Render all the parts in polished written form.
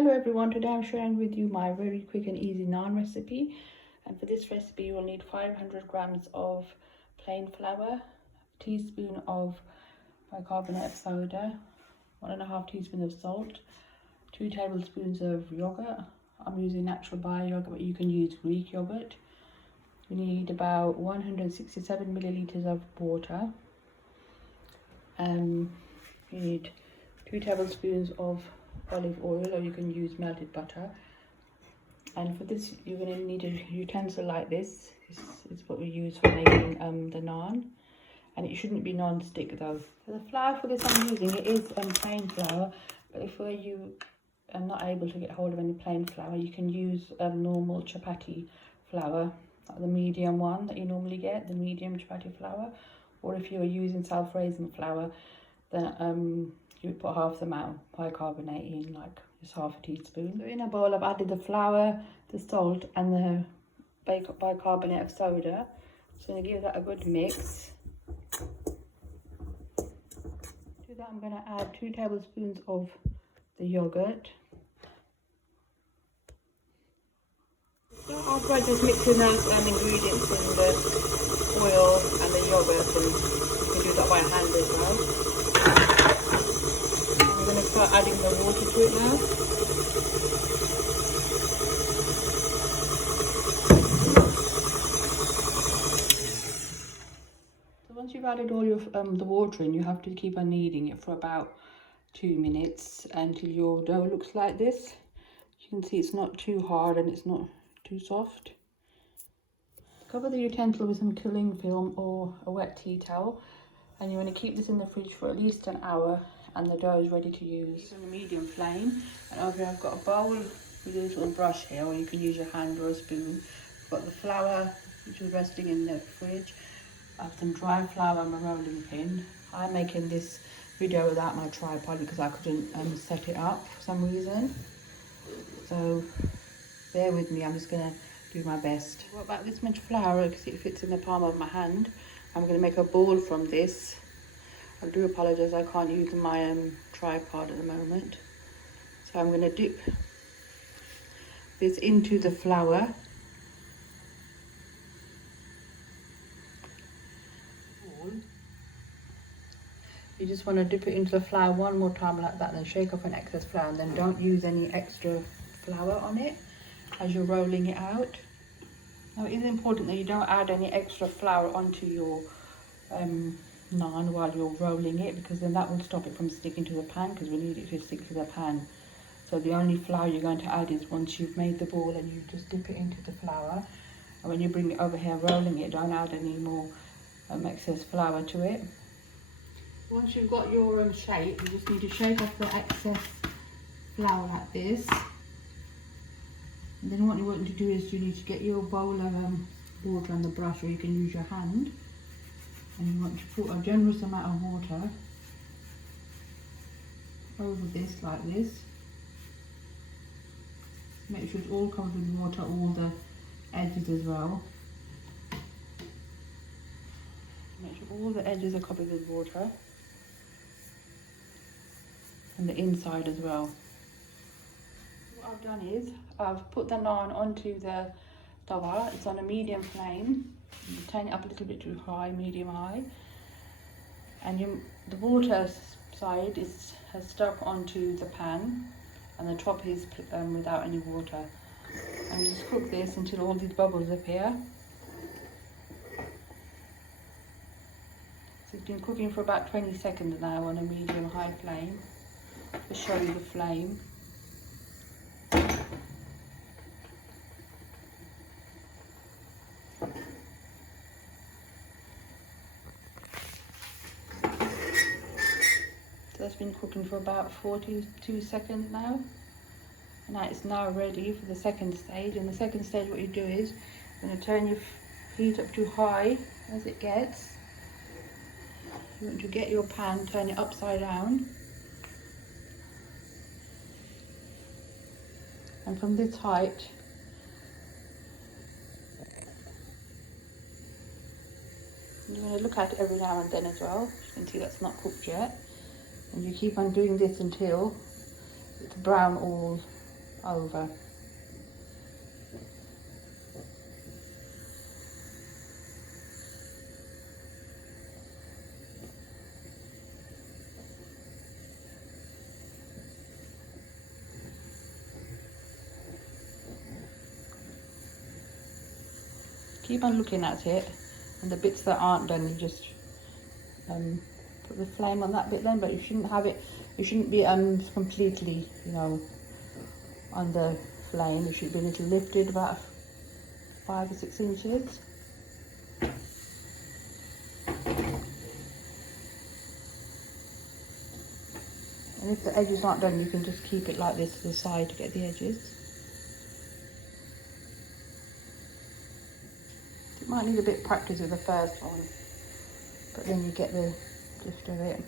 Hello everyone, today I'm sharing with you my very quick and easy naan recipe. And for this recipe you will need 500 grams of plain flour, a teaspoon of bicarbonate of soda, 1.5 teaspoons of salt, 2 tablespoons of yogurt. I'm using natural bio yogurt, but you can use Greek yogurt. You need about 167 milliliters of water. You need 2 tablespoons of olive oil, or you can use melted butter. And for this you're going to need a utensil like this. This is what we use for making the naan, and it shouldn't be non-stick though. So the flour for this I'm using, it is plain flour, but if you are not able to get hold of any plain flour, you can use normal chapati flour, like the medium one that you normally get, the medium chapati flour. Or if you are using self-raising flour, then you put half the amount of bicarbonate in, like just half a teaspoon. So in a bowl I've added the flour, the salt and the bicarbonate of soda. So I'm going to give that a good mix. To that I'm going to add 2 tablespoons of the yogurt. So after I just mix in those ingredients in the oil and the yogurt, and you can do that by hand as well. I'm going to start adding the water to it now. So once you've added all your the water in, you have to keep on kneading it for about 2 minutes until your dough looks like this. You can see it's not too hard and it's not too soft. Cover the utensil with some cling film or a wet tea towel, and you want to keep this in the fridge for at least an hour, and the dough is ready to use. On a medium flame, and over here I've got a bowl with a little brush here, or you can use your hand or a spoon. I've got the flour which is resting in the fridge. I have some dry flour on my rolling pin. I'm making this video without my tripod because I couldn't set it up for some reason. So bear with me, I'm just going to do my best. I've got about this much flour because it fits in the palm of my hand. I'm going to make a ball from this. I do apologise, I can't use my tripod at the moment. So I'm going to dip this into the flour. You just want to dip it into the flour one more time like that, then shake off an excess flour, and then don't use any extra flour on it as you're rolling it out. Now it is important that you don't add any extra flour onto your naan while you're rolling it, because then that will stop it from sticking to the pan, because we need it to stick to the pan. So the only flour you're going to add is once you've made the ball, and you just dip it into the flour, and when you bring it over here rolling it, don't add any more excess flour to it. Once you've got your shape, you just need to shake off the excess flour like this. And then what you want to do is you need to get your bowl of water on the brush, or you can use your hand. And you want to put a generous amount of water over this like this. Make sure it's all covered with water, all the edges as well. Make sure all the edges are covered with water. And the inside as well. What I've done is I've put the naan onto the tawa. It's on a medium flame. You turn it up a little bit too high, medium high, and the water side has stuck onto the pan, and the top is without any water. And just cook this until all these bubbles appear. So it's been cooking for about 20 seconds now on a medium high flame. To show you the flame. So that's been cooking for about 42 seconds now. And now it's now ready for the second stage. And the second stage, what you do is you're going to turn your heat up to high as it gets. You want to get your pan, turn it upside down. And from this height, you're going to look at it every now and then as well. You can see that's not cooked yet. And you keep on doing this until it's brown all over. Keep on looking at it, and the bits that aren't done, you just put the flame on that bit then, but you shouldn't have it, you shouldn't be completely, you know, on the flame. You should be a little lifted, about 5 or 6 inches. And if the edges aren't done, you can just keep it like this to the side to get the edges. You might need a bit of practice with the first one, but then you get the gist of it.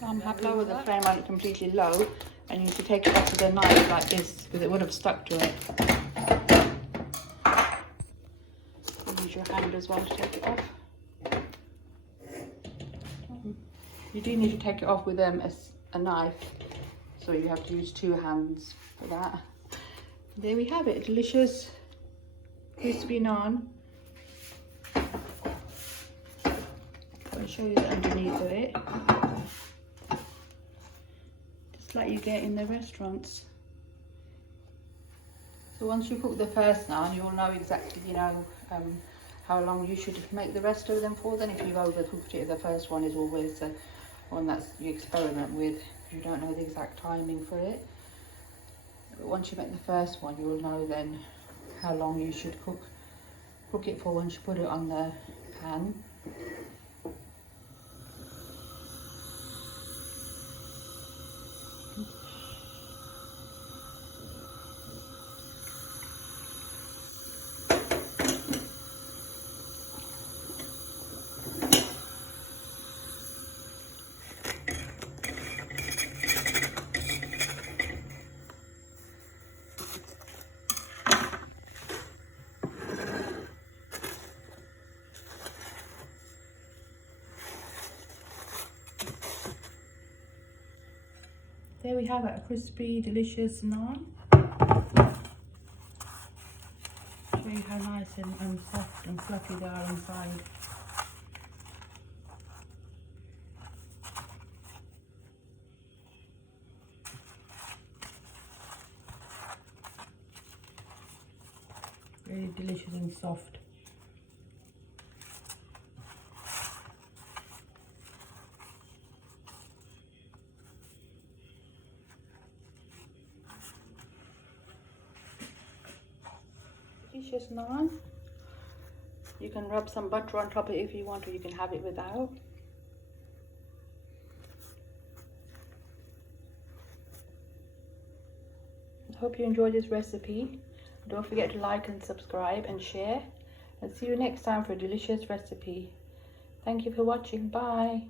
So I'm happy with the flame on it completely low, and you need to take it off with a knife like this because it would have stuck to it. Use your hand as well to take it off. You do need to take it off with a knife, so you have to use 2 hands for that. There we have it, delicious crispy naan. I'll show you the underneath of it, just like you get in the restaurants. So once you cook the first naan, you'll know exactly, you know, how long you should make the rest of them for. Then if you've overcooked it, the first one is always the one that you experiment with. You don't know the exact timing for it, but once you make the first one, you will know then how long you should cook it for once you put it on the pan. There we have it, a crispy, delicious naan. Show you how nice and soft and fluffy they are inside. Really delicious and soft. Delicious naan. You can rub some butter on top of it if you want, or you can have it without. I hope you enjoyed this recipe. Don't forget to like and subscribe and share, and see you next time for a delicious recipe. Thank you for watching. Bye.